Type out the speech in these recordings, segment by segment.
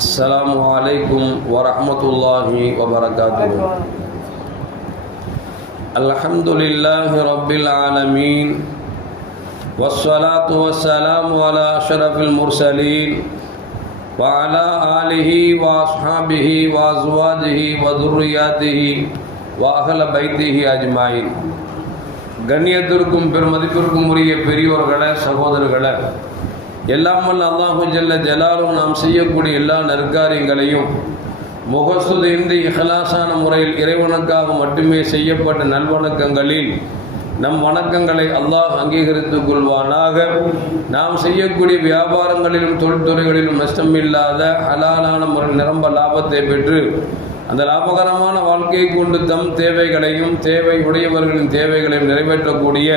السلام عليكم ورحمة الله وبركاته الحمد لله رب العالمين والصلاة والسلام على أشرف المرسلين وعلى آله وأصحابه وأزواجه وذرياته وأهل بيته أجمعين கண்ணியத்திற்கும் பெருமதிப்பிற்கும் உரிய பெரியோர்களே சகோதரர்களே எல்லாம் வல்ல அல்லாஹு ஜல்ல ஜலாலும் நாம் செய்யக்கூடிய எல்லா நற்காரியங்களையும் முகஸ்துதின்றி இஹலாசான முறையில் இறைவனுக்காக மட்டுமே செய்யப்பட்ட நல்வணக்கங்களில் நம் வணக்கங்களை அல்லாஹ் அங்கீகரித்துக் கொள்வானாக. நாம் செய்யக்கூடிய வியாபாரங்களிலும் தொழில்துறைகளிலும் நஷ்டமில்லாத ஹலாலான முறை நிரம்ப லாபத்தை பெற்று அந்த லாபகரமான வாழ்க்கையை கொண்டு தம் தேவைகளையும் தேவை உடையவர்களின் தேவைகளையும் நிறைவேற்றக்கூடிய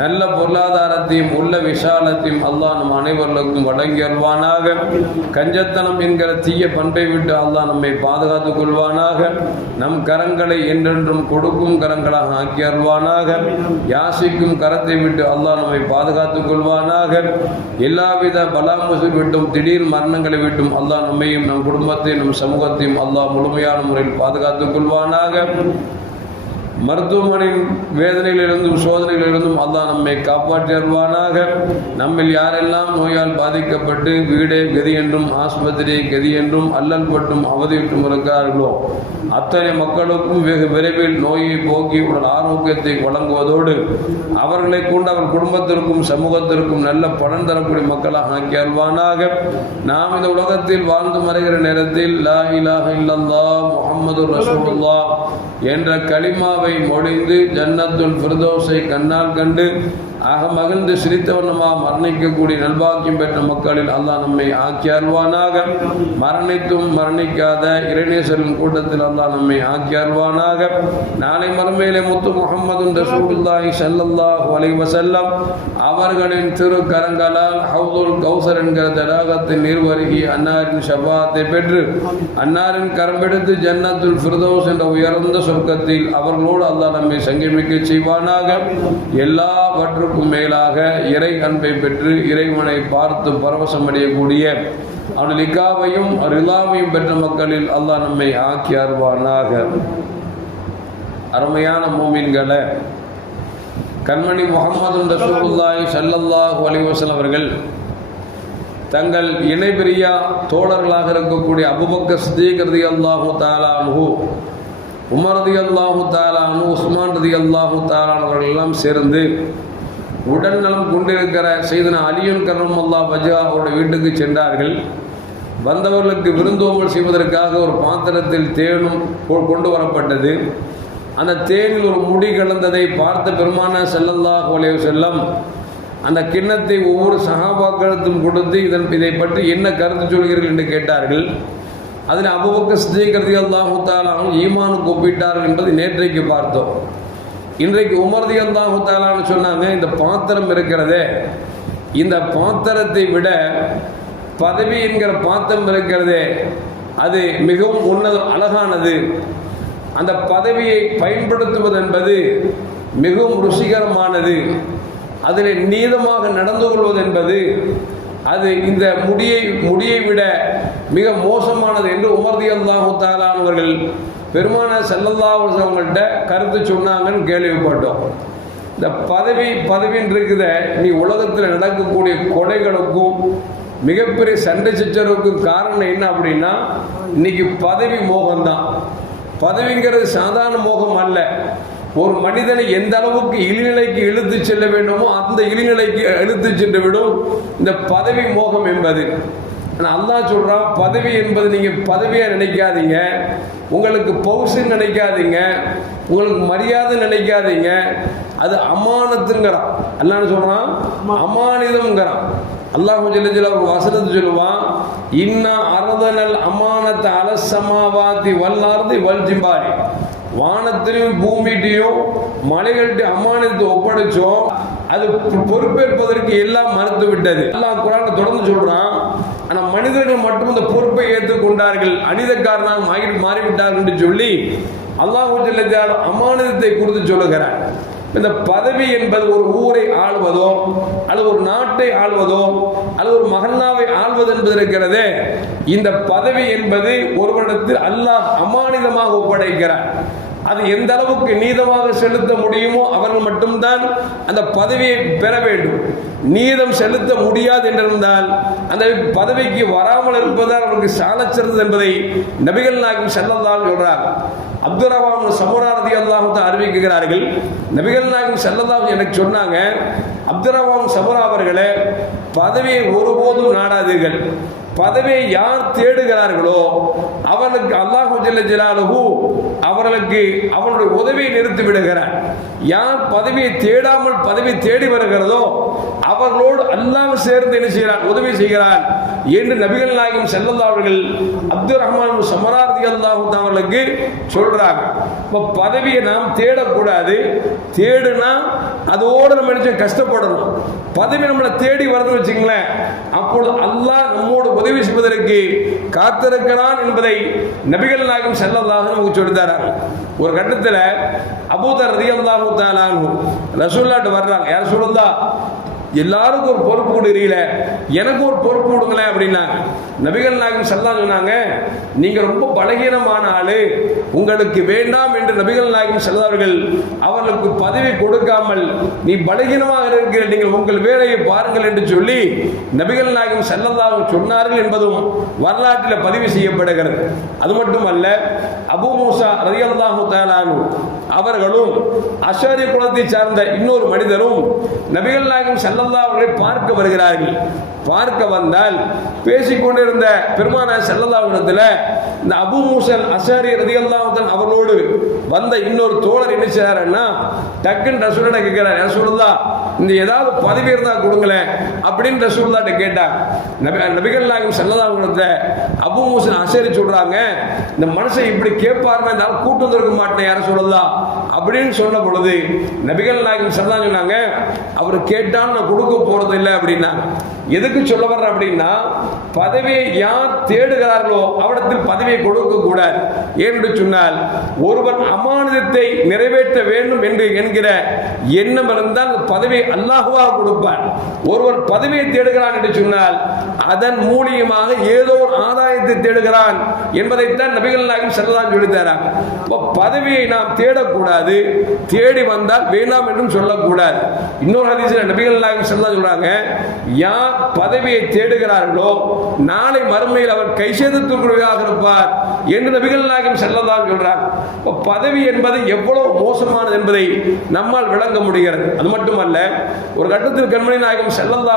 நல்ல பொருளாதாரத்தையும் உள்ள விஷாலத்தையும் அல்லாஹ் நம் அனைவர்களுக்கும் வழங்கி கஞ்சத்தனம் என்கிற தீய பண்பை விட்டு அல்லாஹ் நம்மை பாதுகாத்துக் கொள்வானாக. நம் கரங்களை என்றென்றும் கொடுக்கும் கரங்களாக ஆக்கி அல்வானாக யாசிக்கும் கரத்தை விட்டு அல்லாஹ் நம்மை பாதுகாத்துக் கொள்வானாக. எல்லாவித பலாமுசில் விட்டும் திடீர் மரணங்களை விட்டும் அல்லாஹ் நம்மையும் நம் குடும்பத்தையும் நம் சமூகத்தையும் அல்லாஹ் முழுமையான முறையில் பாதுகாத்துக் கொள்வானாக. மருத்துவமனையின் வேதனைகளிலிருந்தும் சோதனைகளிலிருந்தும் அல்லாஹ் நம்மை காப்பாற்றி அருவானாக நம்மில் யாரெல்லாம் நோயால் பாதிக்கப்பட்டு வீடே கதி என்றும் ஆஸ்பத்திரி கதி என்றும் அல்லல் பட்டும் அவதியிட்டும் இருக்கிறார்களோ அத்தனை மக்களுக்கும் வெகு விரைவில் நோயை போக்கி உடல் ஆரோக்கியத்தை வழங்குவதோடு அவர்களை கொண்டு அவர் குடும்பத்திற்கும் சமூகத்திற்கும் நல்ல பலன் தரக்கூடிய மக்களாக ஆக்கி அருவானாக நாம் இந்த உலகத்தில் வாழ்ந்து மறைகிற நேரத்தில் லா இலாஹ இல்லல்லா முகமது ரசூல்லா என்ற களிமாவை மொழிந்து ஜன்னத்துல் ஃபிர்தோஸை கண்ணால் கண்டு ஆக மகிழ்ந்து சிரித்தவனமா மரணிக்கக்கூடிய நல்பாக்கியம் பெற்ற மக்களில் அல்லாஹ் நம்மை ஆக்கி அருள்வானாக மரணித்தும் மரணிக்காத இறைநேசரின் கூட்டத்தில் அல்லாஹ் நம்மை ஆக்கி அருள்வானாக நாளை மறுமையிலே முத்து முகமது ரசூலுல்லாஹி ஸல்லல்லாஹு அலைஹி வஸல்லம் அவர்களின் திரு கரங்களால் ஹவுதுல் கௌசர் என்கிற தடாகத்தின் நீர்வருகி அன்னாரின் ஷபாத்தை பெற்று அன்னாரின் கரம்பெடுத்து ஜன்னத்துல் ஃபிர்தோஸ் என்ற உயர்ந்த சொர்க்கத்தில் அவர்களோடு அல்லாஹ் நம்மை சங்கமிக்க செய்வானாக. எல்லாவற்றும் எல்லாவற்றுக்கும் மேலாக இறை அன்பை பெற்று இறைவனை பார்த்து பரவசம் அடையக்கூடிய அவன் லிகாவையும் ரிலாவையும் பெற்ற மக்களில் அல்லாஹ் நம்மை ஆக்கி அருவானாக அருமையான மூமின்களை கண்மணி முகமது ரசூலுல்லாய் சல்லல்லாஹு அலைஹி அவர்கள் தங்கள் இணைபிரியா தோழர்களாக இருக்கக்கூடிய அபுபக்க சித்திக் ரலியல்லாஹு தஆலா அன்ஹு உமர் ரலியல்லாஹு தஆலா அன்ஹு உஸ்மான் ரலியல்லாஹு தஆலா அவர்கள் எல்லாம் சேர்ந்து உடல் நலம் கொண்டிருக்கிற செய்தன அலியுன் கரம் அல்லா பஜா அவருடைய வீட்டுக்கு சென்றார்கள். வந்தவர்களுக்கு விருந்தோம்பல் செய்வதற்காக ஒரு பாத்திரத்தில் தேனும் கொ- கொண்டு வரப்பட்டது. அந்த தேனில் ஒரு முடி கலந்ததை பார்த்த பெருமான செல்லல்லா அலைஹி செல்லம் அந்த கிண்ணத்தை ஒவ்வொரு சகாபாக்களுக்கும் கொடுத்து இதன் இதை பற்றி என்ன கருத்து சொல்கிறீர்கள் என்று கேட்டார்கள். அதில் அபுபக்க சித்திகரதி அல்லாஹு தாலாவும் ஈமானுக்கு ஒப்பிட்டார்கள் என்பதை நேற்றைக்கு பார்த்தோம். இன்றைக்கு உமர்தியம் தான் தாலான்னு சொன்னாங்க இந்த பாத்திரம் இருக்கிறதே. இந்த பாத்திரத்தை விட பதவி என்கிற பாத்திரம் இருக்கிறதே. அது மிகவும் உன்னத அழகானது. அந்த பதவியை பயன்படுத்துவது என்பது மிகவும் ருசிகரமானது. அதில் நீதமாக நடந்து கொள்வது என்பது அது இந்த முடியை முடியை விட மிக மோசமானது என்று உமர்தியம் தான் தாலானவர்கள் பெருமான செல்லல்லாஹு அவங்கள்ட்ட கருத்து சொன்னாங்கன்னு கேள்விப்பட்டோம். இந்த பதவி பதவின்னு இருக்குத நீ உலகத்தில் நடக்கக்கூடிய கொடைகளுக்கும் மிகப்பெரிய சண்டை சச்சரவுக்கும் காரணம் என்ன அப்படின்னா இன்னைக்கு பதவி மோகம்தான். பதவிங்கிறது சாதாரண மோகம் அல்ல. ஒரு மனிதனை எந்த அளவுக்கு இழிநிலைக்கு இழுத்து செல்ல வேண்டுமோ அந்த இழிநிலைக்கு இழுத்து சென்று விடும் இந்த பதவி மோகம் என்பது. ஆனால் அல்லாஹ் சொல்கிறான் பதவி என்பது நீங்கள் பதவியாக நினைக்காதீங்க. உங்களுக்கு பௌசுன்னு நினைக்காதீங்க. உங்களுக்கு மரியாதை நினைக்காதீங்க. அது அமானத்துங்கிறான். அல்லான்னு சொல்கிறான் அமானிதம்ங்கிறான். அல்லாஹ் ஜல்ல ஒரு வசனத்தை சொல்லுவான் இன்னா அரதனல் அமானத்தை அலசமாவாத்தி வல்லார்ந்து வல் ஜிம்பாரி வானத்திலையும் பூமிட்டையும் மலைகள்ட்டு அம்மானத்தை ஒப்படைச்சோம். அது பொறுப்பேற்பதற்கு எல்லாம் மறுத்து விட்டது அல்லாஹ் குரான் தொடர்ந்து சொல்றான் ஆனால் மனிதர்கள் மட்டும் இந்த பொறுப்பை ஏற்றுக்கொண்டார்கள். அனிதக்காரனாக மாறி மாறிவிட்டார்கள் என்று சொல்லி அல்லாஹ் ஜல்ல அமானதத்தை குறித்து சொல்லுகிறார். இந்த பதவி என்பது ஒரு ஊரை ஆள்வதோ அல்லது ஒரு நாட்டை ஆள்வதோ அல்லது ஒரு மகல்லாவை ஆள்வது என்பது இருக்கிறது. இந்த பதவி என்பது ஒருவரிடத்தில் அல்லாஹ் அமானிதமாக ஒப்படைக்கிறார். அது எந்த அளவுக்கு நீதமாக செலுத்த முடியுமோ அவர்கள் மட்டும்தான் அந்த பதவியை பெற வேண்டும். நீதம் செலுத்த முடியாது என்றிருந்தால் அந்த பதவிக்கு வராமல் இருப்பதால் அவருக்கு சாலச்சிறந்தது என்பதை நபிகள் நாயகம் செல்லந்தால் சொல்றார். அப்துல் ரஹ்மான் சமுராரதி அல்லாஹ் அறிவிக்கிறார்கள். நபிகள் நாயகம் செல்லதாக எனக்கு சொன்னாங்க அப்துல் ரஹ்மான் சமுரா அவர்களே பதவியை ஒருபோதும் நாடாதீர்கள். பதவியை யார் தேடுகிறார்களோ அவனுக்கு அல்லாஹு ஜல்ல ஜலாலுஹு அவர்களுக்கு அவனுடைய உதவியை நிறுத்தி விடுகிறார் யார் பதவியை தேடாமல் பதவி தேடி வருகிறதோ அவர்களோடு அல்லாஹ் சேர்ந்து என்ன செய்கிறான்? உதவி செய்கிறான். என்று நபிகள் நாயகம் செல்லல்லா அவர்கள் அப்துல் ரஹ்மான் சமரார்த்தி அல்லாஹு அவர்களுக்கு சொல்றாங்க. இப்போ பதவியை நாம் தேடக்கூடாது. தேடுனா அதோடு நம்ம நினைச்சு கஷ்டப்படணும். பதவி நம்மளை தேடி வருதுன்னு வச்சுங்களேன் அப்பொழுது அல்லாஹ் நம்மோடு உதவி செய்வதற்கு காத்திருக்கிறான் என்பதை நபிகள் நாயகம் செல்லல்லாக நமக்கு சொல்லித்தாராங்க. ஒரு கட்டத்தில் அபூதர் ரதியல்லாஹு தாலானு ரசூல்லாட்டு வர்றாங்க. யார் சொல்லுந்தா எல்லாருக்கும் ஒரு பொறுப்பு கொடுக்குறீங்களே எனக்கு ஒரு பொறுப்பு கொடுங்களேன் அப்படின்னாங்க நபிகள் நாயகம் செல்லாம் சொன்னாங்க நீங்கள் ரொம்ப பலகீனமான ஆளு. உங்களுக்கு வேண்டாம் என்று நபிகள் நாயகம் செல்லார்கள் அவர்களுக்கு பதவி கொடுக்காமல் நீ பலகீனமாக இருக்கிற நீங்கள் உங்கள் வேலையை பாருங்கள் என்று சொல்லி நபிகள் நாயகம் செல்லதாக சொன்னார்கள் என்பதும் வரலாற்றில் பதிவு செய்யப்படுகிறது. அது மட்டுமல்ல அபு மூசா ரதியல்லாஹு தாலானு அவர்களும் அஷாரி குலத்தை சார்ந்த இன்னொரு மனிதரும் நபிகள் நாயகம் செல்லல்லா அவர்களை பார்க்க வருகிறார்கள். பார்க்க வந்தால் பேசிக்கொண்டே பேசிக்கொண்டிருந்த பெருமான செல்லல்லாவிடத்தில் இந்த அபு மூசல் அசாரி ரதியல்லாவுடன் அவர்களோடு வந்த இன்னொரு தோழர் என்ன செய்யறாருன்னா டக்குன்னு ரசூலனை கேட்கிறார் ரசூலுல்லா இந்த ஏதாவது பதவி இருந்தா கொடுங்களேன் அப்படின்னு ரசூலுல்லாட்ட கேட்டாங்க நபி நபிகள் நாயகம் செல்லல்லாவிடத்தில் அபு மூசல் அசாரி சொல்றாங்க இந்த மனுஷன் இப்படி கேட்பாருன்னா இந்த ஆள் கூட்டு வந்திருக்க மாட்டேன் யார சொல்லலாம் அப்படின்னு சொன்ன பொழுது நபிகள் நாயகம் செல்லலாம் சொன்னாங்க அவர் கேட்டால் நான் கொடுக்க போறது இல்லை அப்படின்னா எதுக்கு சொல்ல வர்ற அப்படின்னா பதவியை யார் தேடுகிறார்களோ அவரிடத்தில் பதவியை கொடுக்க கூடாது என்று சொன்னால் ஒருவர் அமானுதத்தை நிறைவேற்ற வேண்டும் என்று என்கிற எண்ணம் இருந்தால் பதவியை அல்லாஹுவாக கொடுப்பான். ஒருவர் பதவியை தேடுகிறான் என்று சொன்னால் அதன் மூலியமாக ஏதோ ஒரு ஆதாயத்தை தேடுகிறான் என்பதைத்தான் நபிகள் நாயகம் செல்லதான் சொல்லித்தராங்க. இப்போ பதவியை நாம் தேடக்கூடாது தேடி வந்தால் வேண்டாம் என்றும் சொல்லக்கூடாது. இன்னொரு ஹதீஸில் நபிகள் நாயகம் செல்லதான் சொல்றாங்க யார் பதவியை தேடுகிறார்களோ நாளை மறுமையில் அவர் கை சேதத்திற்குரியதாக இருப்பார் என்று நபிகள் நாயகம் செல்லதான் சொல்றார். பதவி என்பது எவ்வளவு மோசமானது என்பதை நம்மால் விளங்க முடிகிறது. அது மட்டுமல்ல ஒரு கட்டத்தில் கண்மணி நாயகம் செல்லல்லா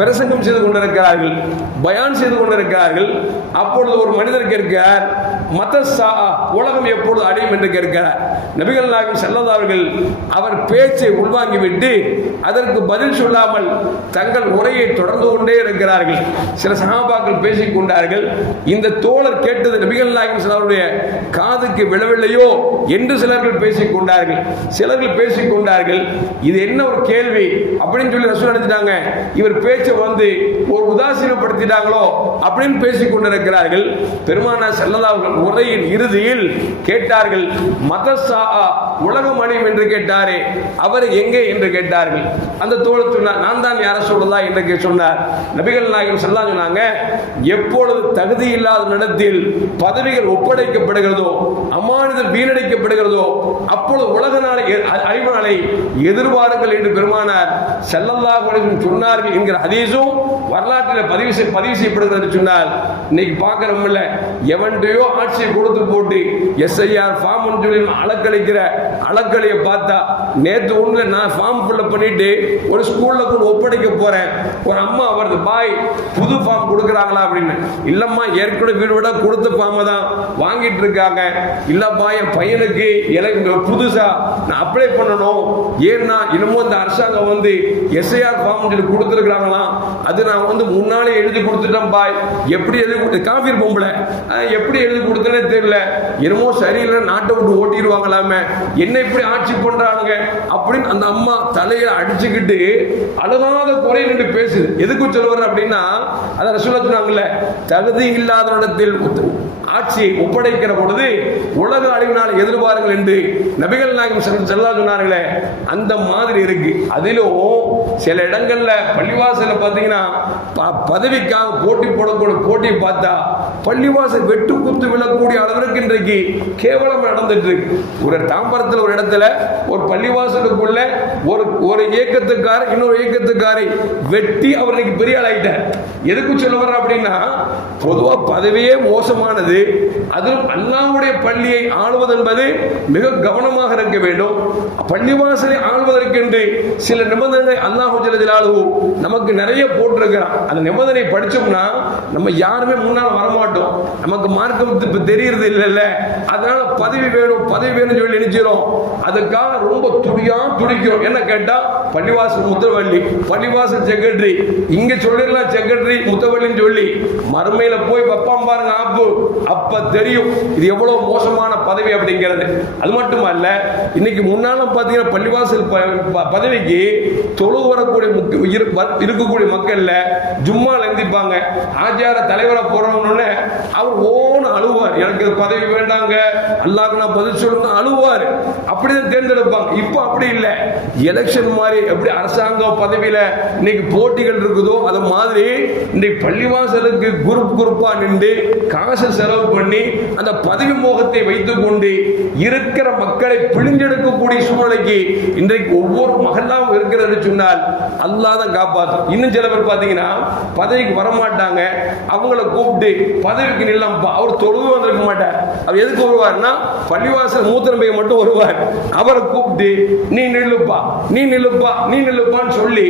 பிரசங்கம் செய்து கொண்டிருக்கிறார்கள் பயான் செய்து கொண்டிருக்கிறார்கள். அப்பொழுது ஒரு மனிதர் கேட்கிறார் மத உலகம் எப்பொழுது அடையும் என்று கேட்கிறார் நபிகள் நாயகம் செல்லல்லா அவர்கள் அவர் பேச்சை உள்வாங்கிவிட்டு அதற்கு பதில் சொல்லாமல் தங்கள் உரையை தொடர்ந்து கொண்டே இருக்கிறார்கள். சில சகாபாக்கள் பேசிக் கொண்டார்கள் இந்த தோழர் கேட்டது நபிகள் நாயகம் சிலருடைய காதுக்கு விழவில்லையோ என்று சிலர்கள் பேசிக் கொண்டார்கள். சிலர்கள் பேசிக் கொண்டார்கள் இது என்ன ஒரு கேள்வி அப்படின்னு சொல்லி ரசூல் நினைச்சிட்டாங்க இவர் பேச்சை வந்து ஒரு உதாசீனப்படுத்திட்டாங்களோ அப்படின்னு பேசிக் கொண்டிருக்கிறார்கள். பெருமானா செல்லதாவர்கள் உரையின் இறுதியில் கேட்டார்கள் மதசா உலகம் அணியும் என்று கேட்டாரே அவர் எங்கே? என்று கேட்டார்கள். அந்த தோழர் சொன்னார் நான் தான் யார சொல்றதா என்று சொன்னார். நபிகள் நாயகம் செல்லாம் சொன்னாங்க எப்பொழுது தகுதி இல்லாத நடத்தில் பதவிகள் ஒப்படைக்கப்படுகிறதோ அமானிதம் வீணடிக்கப்படுகிறதோ அப்பொழுது உலக நாளை அறிவு நாளை எதிர்பாருங்கள் என்று பெருமானார் செல்லல்லா சொன்னார்கள் என்கிற ஹதீஸும் வரலாற்றில் பதிவு பதிவு செய்யப்படுகிறது சொன்னால் இன்னைக்கு பார்க்கிறோம் எவன்டையோ ஆட்சியை கொடுத்து போட்டு. எஸ்ஐஆர் ஃபார்ம் சொல்லி அளக்களிக்கிற அளக்களியை பார்த்தா நேற்று ஒன்று நான் ஃபார்ம் ஃபில்அப் பண்ணிட்டு ஒரு ஸ்கூல்ல கூட ஒப்படைக்க போறேன். ஒரு அம்மா வருது பாய் புது ஃபார்ம் கொடுக்குறாங்களா? அப்படின்னு. இல்லம்மா ஏற்கனவே வீடு விட கொடுத்த ஃபார்மை தான் வாங்கிட்டு இருக்காங்க. இல்லப்பா என் பையனுக்கு எனக்கு புதுசா நான் அப்ளை பண்ணணும். ஏன்னா இன்னமும் இந்த அரசாங்கம் வந்து எஸ்ஐஆர் ஃபார்ம் சொல்லி கொடுத்துருக்காங்களாம் அது நான் வந்து முன்னாலே எழுதி கொடுத்துட்டேன் பாய். எப்படி எழுதி கொடுத்து பொம்பளை. எப்படி எழுதி கொடுத்தேனே தெரியல. என்னமோ சரியில்லை நாட்டை விட்டு ஓட்டிடுவாங்களாமே. என்ன இப்படி ஆட்சி பண்றானுங்க அப்படின்னு அந்த அம்மா தலையில அடிச்சுக்கிட்டு அழகாத குறை நின்று பேசுது. எதுக்கு சொல்லுவார் அப்படின்னா அதை ரசூலா சொன்னாங்கல்ல தகுதி இல்லாத இடத்தில் ஆட்சியை ஒப்படைக்கிற பொழுது உலக அழிவினால் எதிர்பாருங்கள் என்று நபிகள் நாயகம் செல்லா சொன்னார்களே அந்த மாதிரி இருக்கு. அதிலும் சில இடங்கள்ல பள்ளிவாசல பார்த்தீங்கன்னா ப- பதவிக்காக போட்டி போடக்கூடிய போட்டி பார்த்தா பள்ளிவாசல் வெட்டு குத்து விழக்கூடிய அளவிற்கு இன்றைக்கு கேவலம் நடந்துட்டு இருக்கு ஒரு தாம்பரத்தில் ஒரு இடத்துல ஒரு பள்ளிவாசலுக்குள்ள ஒரு ஒரு இயக்கத்துக்காரர் இன்னொரு இயக்கத்துக்காரை வெட்டி அவர் இன்னைக்கு பெரிய ஆளாயிட்டார். எதுக்கு சொல்ல வர்ற அப்படின்னா பொதுவாக பதவியே மோசமானது அதிலும் அல்லாவுடைய பள்ளியை ஆளுவது என்பது மிக கவனமாக இருக்க வேண்டும். பள்ளிவாசலை ஆள்வதற்கென்று சில நிபந்தனை அல்லாஹு ஜலஜலாலு நமக்கு நிறைய போட்டிருக்கிறான். அந்த நிபந்தனை படிச்சோம்னா நம்ம யாருமே முன்னால் வரமாட்டோம். நமக்கு மார்க்கம் இப்போ தெரியறது இல்லைல்ல. அதனால பதவி வேணும் பதவி வேணும்னு சொல்லி நினைச்சிடும் அதுக்காக ரொம்ப துடியா துடிக்கிறோம். என்ன கேட்டா பள்ளிவாசல் முத்தவள்ளி பள்ளிவாசல் செக்ரட்டரி இங்க சொல்லிடலாம் செக்ரட்டரி முத்தவள்ளின்னு சொல்லி. மறுமையில போய் வைப்பான் பாருங்க ஆப்பு. அப்ப தெரியும் இது எவ்வளவு மோசமான பதவி அப்படிங்கிறது. அது மட்டுமல்ல இன்னைக்கு முன்னாலும் பாத்தீங்கன்னா பள்ளிவாசல் ப- ப- பதவிக்கு தொழு வரக்கூடிய முக்க- இருக்கக்கூடிய மக்கள்ல ஜும்மால எந்திப்பாங்க. ஆச்சார தலைவரை போறவனே அவர் ஓ அழுவார். எனக்கு பதவி வேண்டாங்க. அல்லாஹ்க்கு நான் பதில் சொல்லணும் அழுவார். அப்படிதான் தேர்ந்தெடுப்பாங்க. இப்போ அப்படி இல்லை. எலெக்ஷன் மாதிரி எப்படி அரசாங்க பதவியில இன்னைக்கு போட்டிகள் இருக்குதோ அது மாதிரி இன்னைக்கு பள்ளிவாசலுக்கு குரூப் குரூப்பா நின்று காசு செலவு பண்ணி அந்த பதவி மோகத்தை வைத்துக் கொண்டு இருக்கிற மக்களை பிழிஞ்செடுக்கக்கூடிய சூழ்நிலைக்கு இன்றைக்கு ஒவ்வொரு மகளாவும் இருக்கிறது சொன்னால் அல்லாதான் காப்பாற்றும். இன்னும் சில பேர் பார்த்தீங்கன்னா பதவிக்கு வரமாட்டாங்க. அவங்கள கூப்பிட்டு பதவிக்கு நில்லாம்ப்பா. அவர் தொழுவு வந்திருக்க மாட்டார். அவர் எதுக்கு வருவார்னா பள்ளிவாசல் மூத்திரம்பையை மட்டும் வருவார் அவரை கூப்பிட்டு நீ நில்லுப்பா நீ நில்லுப்பா நீ நில்லுப்பான்னு சொல்லி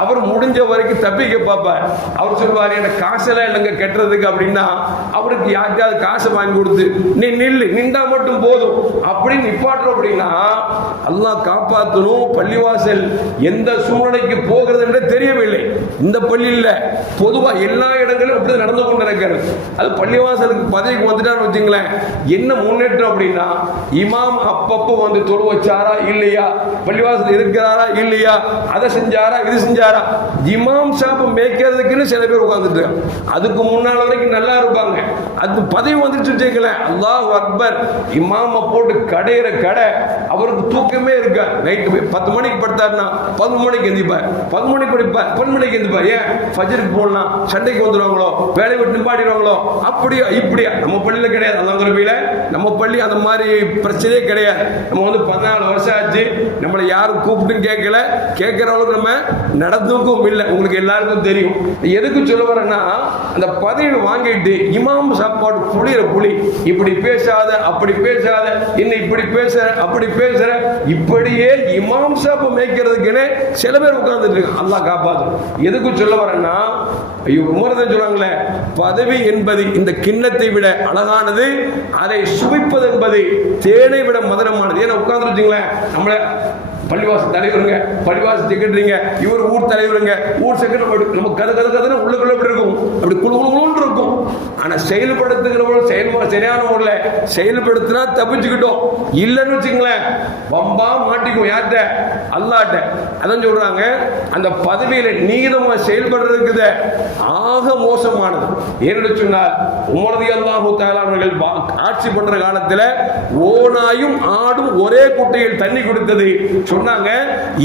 அவர் முடிஞ்ச வரைக்கும் தப்பிக்க பார்ப்பார். அவர் சொல்வார் எனக்கு காசெல்லாம் இல்லைங்க கெட்டுறதுக்கு அப்படின்னா அவருக்கு யாருக்காவது காசை வாங்கி கொடுத்து நீ நில்லு நின்றா மட்டும் போதும் அப்படின்னு நிப்பாட்டுறோம் அப்படின்னா அல்லாஹ் காப்பாற்றணும் பள்ளிவாசல் எந்த சூழ்நிலைக்கு போகிறதுன்றே தெரியவில்லை. இந்த பள்ளியில் பொதுவா எல்லா இடங்களிலும் அப்படி நடந்து கொண்டு இருக்கிறது அது பள்ளிவாசலுக்கு பதவிக்கு வந்துட்டான்னு வச்சுங்களேன். என்ன முன்னேற்றம் அப்படின்னா இமாம் அப்பப்போ வந்து தொழு வச்சாரா இல்லையா? பள்ளிவாசல் இருக்கிறாரா இல்லையா? அதை செஞ்சாரா இது செஞ்சாரா? இமாம் ஷாப்பை மேய்க்கிறதுக்குன்னு சில பேர் உட்காந்துட்டு அதுக்கு முன்னால் வரைக்கும் நல்லா இருப்பாங்க. அது பதவி வந்துட்டு வச்சுங்களேன் அல்லாஹ் அக்பர் இமாம போட்டு கடையிற கடை அவருக்கு தூக்கமே இருக்க? நைட்டு போய் பத்து மணிக்கு படுத்தாருன்னா பதினொன்று மணிக்கு எந்திப்பார் பதினொன்று மணிக்கு படிப்பார். பன்னெண்டு மணிக்கு எந்திப்பார் ஏன்? ஃபஜருக்கு போடலாம் சண்டைக்கு வந்துடும் வந்துடுவாங்களோ வேலையை விட்டு நிப்பாட்டிடுவாங்களோ அப்படியா இப்படியா நம்ம பள்ளியில் கிடையாது. அல்லாங்குறவியில் நம்ம பள்ளி அந்த மாதிரி பிரச்சனையே கிடையாது. நம்ம வந்து பதினாலு வருஷம் ஆச்சு. நம்மளை யாரும் கூப்பிட்டுன்னு கேட்கல. கேட்குற அளவுக்கு நம்ம நடந்துக்கும் இல்லை. உங்களுக்கு எல்லாருக்கும் தெரியும். எதுக்கு சொல்ல வரேன்னா அந்த பதவியை வாங்கிட்டு இமாம் சாப்பாடு புளியிற புளி. இப்படி பேசாத அப்படி பேசாத இன்னும் இப்படி பேசுற அப்படி பேசுற இப்படியே இமாம் சாப்பை மேய்க்கிறதுக்குன்னு சில பேர் உட்கார்ந்துட்டு இருக்கு அல்லா காப்பாத்தும் எதுக்கு சொல்ல வரேன்னா ஐயோ உமரதன் சொல்றாங்களே பதவி என்பது இந்த கிண்ணத்தை விட அழகானது அதை சுவைப்பது என்பது தேனை விட மதுரமானது. ஏன்னா உட்கார்ந்துருச்சிங்களேன் நம்மள பள்ளிவாச தலைவருங்க பள்ளிவாச செக்ரட்டரிங்க இவர் ஊர் தலைவருங்க ஊர் செக்ரட்டரி நம்ம கது கது கதை உள்ளுக்குள்ள எப்படி இருக்கும்? அப்படி குழு குழுன்னு இருக்கும். ஆனா செயல்படுத்துகிறவங்க செயல் சரியான முறையில் செயல்படுத்தினா தப்பிச்சுக்கிட்டோம். இல்லைன்னு வச்சுங்களேன் வம்பா மாட்டிக்கும் யார்கிட்ட? அல்லாட்ட. அதான் சொல்றாங்க அந்த பதவியில நீதமாக செயல்படுறதுக்குத ஆக மோசமானது. ஏன்னு சொன்னால் உமரதி அல்லாஹூ தாலானவர்கள் ஆட்சி பண்ற காலத்துல ஓனாயும் ஆடும் ஒரே குட்டையில் தண்ணி கொடுத்தது. சொன்னாங்க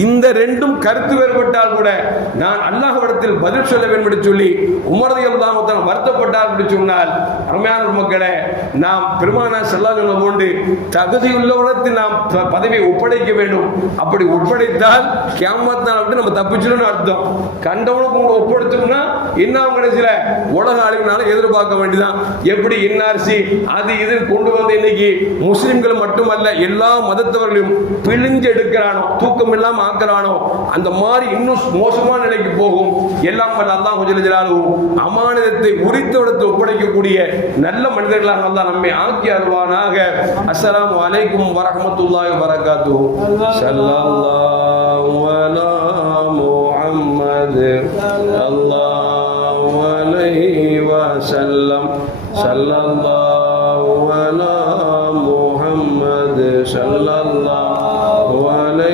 இந்த ரெண்டும் கருத்து வேறுபட்டால் கூட நான் அல்லாஹ்விடத்தில் பதில் சொல்ல வேண்டும் என்று சொல்லி உமரதி அல்லாஹு வருத்தப்பட்டார் என்று சொன்னால் அருமையான மக்களே நாம் பெருமான செல்லாத போன்று தகுதியுள்ளவரத்தில் நாம் பதவியை ஒப்படைக்க வேண்டும். அப்படி ஒப்படைத்தால் கியாமத் நாள் விட்டு நம்ம தப்பிச்சிடணும்னு அர்த்தம். கண்டவனுக்கு உங்களை ஒப்படைச்சோம்னா என்ன கடைசியில் உலக அழிவுனால எதிர்பார்க்க வேண்டிதான் எப்படி என்ஆர்சி அது இது கொண்டு வந்து இன்னைக்கு முஸ்லிம்கள் மட்டுமல்ல எல்லா மதத்தவர்களையும் பிழிஞ்சு எடுக்கிறானோ தூக்கம் இல்லாம ஆக்குறானோ அந்த மாதிரி இன்னும் மோசமான நிலைக்கு போகும். எல்லாம் வல்ல அல்லாஹ் ஜலாலும் அமானிதத்தை உரித்தவடத்தை ஒப்படைக்கக்கூடிய நல்ல மனிதர்களாக அல்லாஹ் நம்மை ஆக்கி அருள்வானாக. அஸ்ஸலாமு அலைக்கும் வரஹமத்துல்லாஹி வரகாத்து ஸல்லல்லாஹு அலா முஹம்மது அல்லாஹு அலைஹி வஸல்லம். ஸல்லல்லாஹு அலா முஹம்மது ஸல்லல்லாஹு